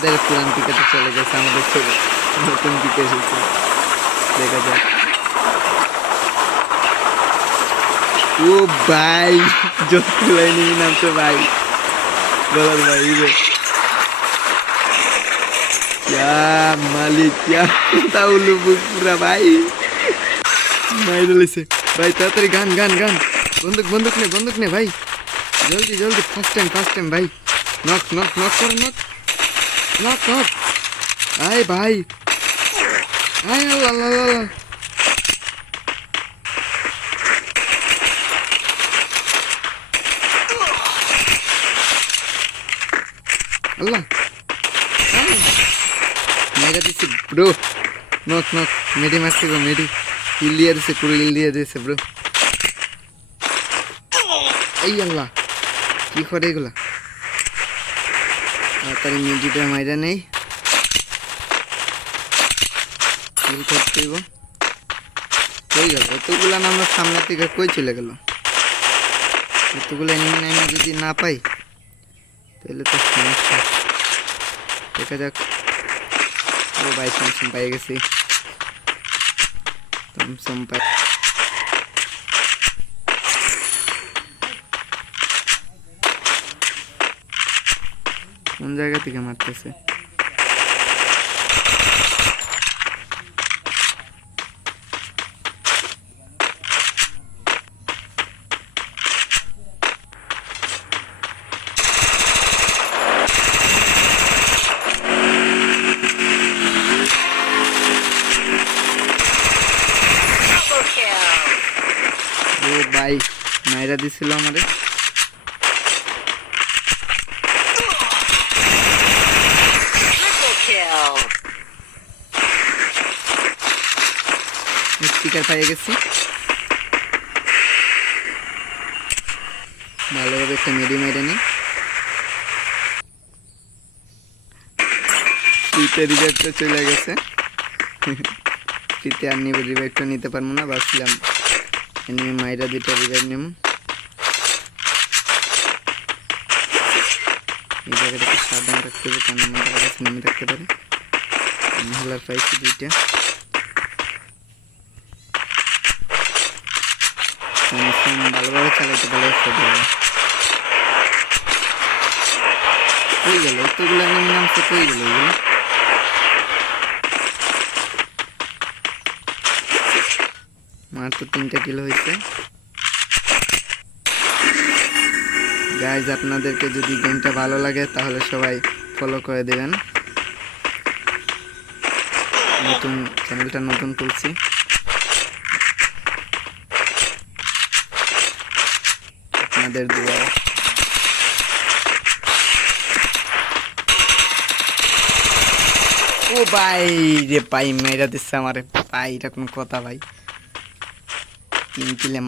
আমাদের পুরান পিকেতে চলে গেছে, আমাদের ছেলে নতুন পিকে এসেছে, দেখা যাক। ও ভাই জোলাই নিয়ে নামছে ভাই, বলার ভাই রে क्या मालिक क्या ताउलू पूरा भाई माइर लेसे भाई ताड़ाताड़ी गान गान गान बंदूक ने भाई जल्दी जल्दी फास्ट टाइम भाई नॉक नॉक नॉक कर नॉक नॉक नॉक आए भाई आए अल्लाह अल्लाह अल्लाह मेरा दिसे ब्रो नॉक नॉक मेडी मारते ब्रो मेडी हिल दिया दिसे पूरा हिल दिया दिसे ब्रो এই আল্লাহ কি করে এগুলা তাড়াতাড়ি মিডিটা মাইরা নেই হিল করতে হইব কই গেল এতগুলা না আমরা সামনে থেকে কই চলে গেল এতগুলা এনিমি নাইমে যদি না পাই তাহলে তো সমস্যা দেখা যাক ও ভাই থমসম পাই গেছি থমসম পাই কোন জায়গা থেকে মারতেছে ও ভাই মাইরা দিছিল আমারে স্পিকার পাই গেছি ভালোভাবে একটা মেডি মেরে নি ফ্রিতে রিভাইভটা চলে গেছে ফ্রিতে আর নিবে রিভাইভটা নিতে পারবো না ভাবছিলাম এনিমি মাইরা দুইটা রিভাইভ নেব এই জায়গাটাকে সাবধান রাখতে হবে কারণ আমাদের কাছে নেমে থাকতে পারে ইনহেলার পাইছি দুইটা ভালোভাবে চালাইতে পারলে কই গেল এতগুলো এনিমি নামছে কই গেল এগুলো মাত্র 3টা কিল হয়েছে গাইজ আপনাদেরকে যদি গেমটা ভালো লাগে তাহলে সবাই ফলো করে দেবেন নতুন চ্যানেলটা নতুন খুলছি আপনাদের দোয়া ও ভাই রে ভাই মেরা দিচ্ছে আমারে ভাই এটা কোন কথা ভাই 3 কিলে